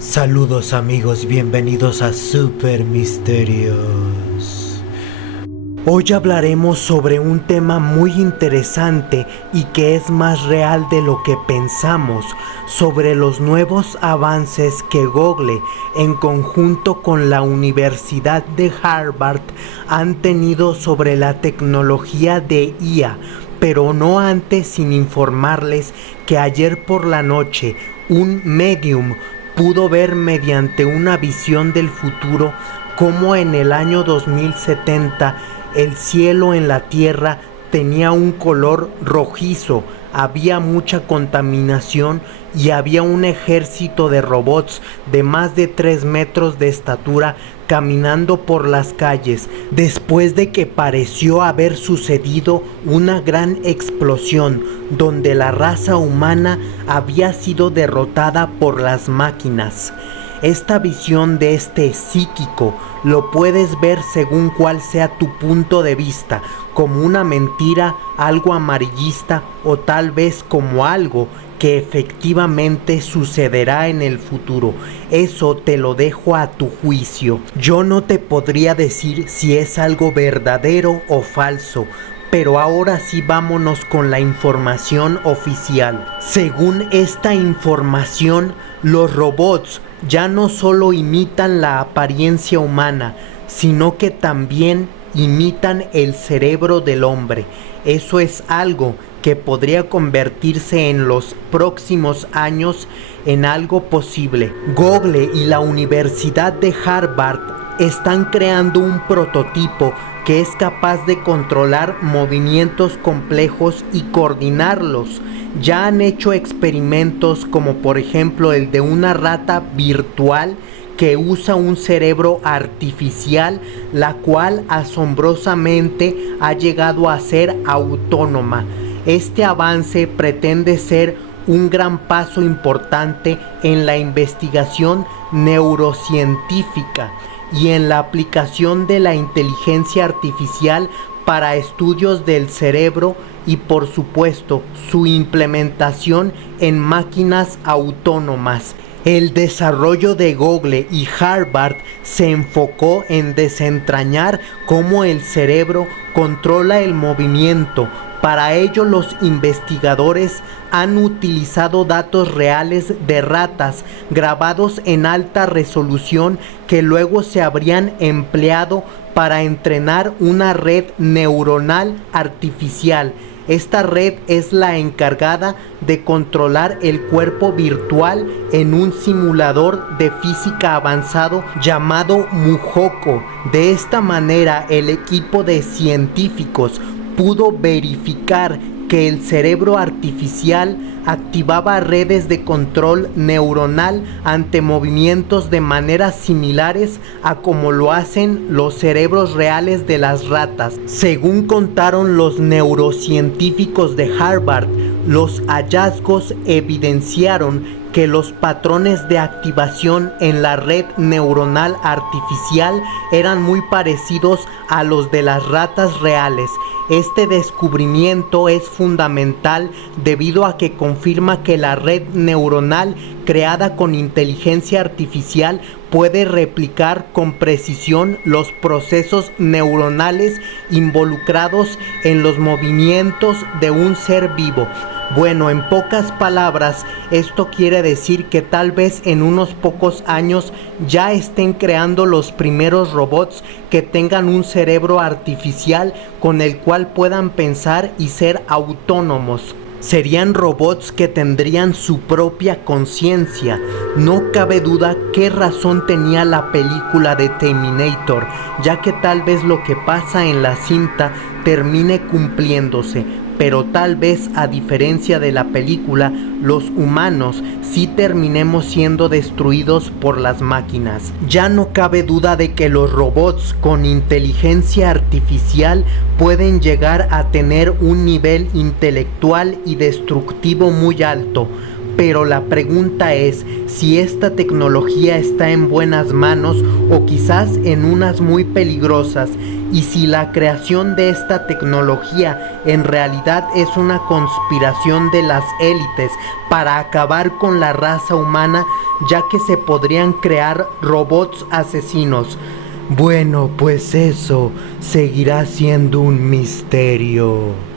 Saludos amigos, bienvenidos a Super Misterios. Hoy hablaremos sobre un tema muy interesante y que es más real de lo que pensamos, sobre los nuevos avances que Google, en conjunto con la Universidad de Harvard, han tenido sobre la tecnología de IA, pero no antes sin informarles que ayer por la noche un medium pudo ver mediante una visión del futuro cómo en el año 2070 el cielo en la Tierra tenía un color rojizo, había mucha contaminación y había un ejército de robots de más de 3 metros de estatura caminando por las calles, después de que pareció haber sucedido una gran explosión donde la raza humana había sido derrotada por las máquinas. Esta visión de este psíquico lo puedes ver según cuál sea tu punto de vista, como una mentira, algo amarillista o tal vez como algo que efectivamente sucederá en el futuro. Eso te lo dejo a tu juicio. Yo no te podría decir si es algo verdadero o falso, pero ahora sí vámonos con la información oficial. Según esta información, los robots ya no solo imitan la apariencia humana, sino que también imitan el cerebro del hombre. Eso es algo que podría convertirse en los próximos años en algo posible. Google y la Universidad de Harvard están creando un prototipo que es capaz de controlar movimientos complejos y coordinarlos. Ya han hecho experimentos como por ejemplo el de una rata virtual que usa un cerebro artificial, la cual asombrosamente ha llegado a ser autónoma. Este avance pretende ser un gran paso importante en la investigación neurocientífica y en la aplicación de la inteligencia artificial para estudios del cerebro y por supuesto su implementación en máquinas autónomas. El desarrollo de Google y Harvard se enfocó en desentrañar cómo el cerebro controla el movimiento. Para ello, los investigadores han utilizado datos reales de ratas grabados en alta resolución que luego se habrían empleado para entrenar una red neuronal artificial. Esta red es la encargada de controlar el cuerpo virtual en un simulador de física avanzado llamado MuJoCo. De esta manera, el equipo de científicos pudo verificar que el cerebro artificial activaba redes de control neuronal ante movimientos de maneras similares a como lo hacen los cerebros reales de las ratas. Según contaron los neurocientíficos de Harvard, los hallazgos evidenciaron que los patrones de activación en la red neuronal artificial eran muy parecidos a los de las ratas reales. Este descubrimiento es fundamental debido a que confirma que la red neuronal creada con inteligencia artificial puede replicar con precisión los procesos neuronales involucrados en los movimientos de un ser vivo. Bueno, en pocas palabras, esto quiere decir que tal vez en unos pocos años ya estén creando los primeros robots que tengan un cerebro artificial con el cual puedan pensar y ser autónomos. Serían robots que tendrían su propia conciencia. No cabe duda qué razón tenía la película de Terminator, ya que tal vez lo que pasa en la cinta termine cumpliéndose. Pero tal vez a diferencia de la película, los humanos sí terminemos siendo destruidos por las máquinas. Ya no cabe duda de que los robots con inteligencia artificial pueden llegar a tener un nivel intelectual y destructivo muy alto. Pero la pregunta es si esta tecnología está en buenas manos o quizás en unas muy peligrosas, y si la creación de esta tecnología en realidad es una conspiración de las élites para acabar con la raza humana, ya que se podrían crear robots asesinos. Bueno, pues eso seguirá siendo un misterio.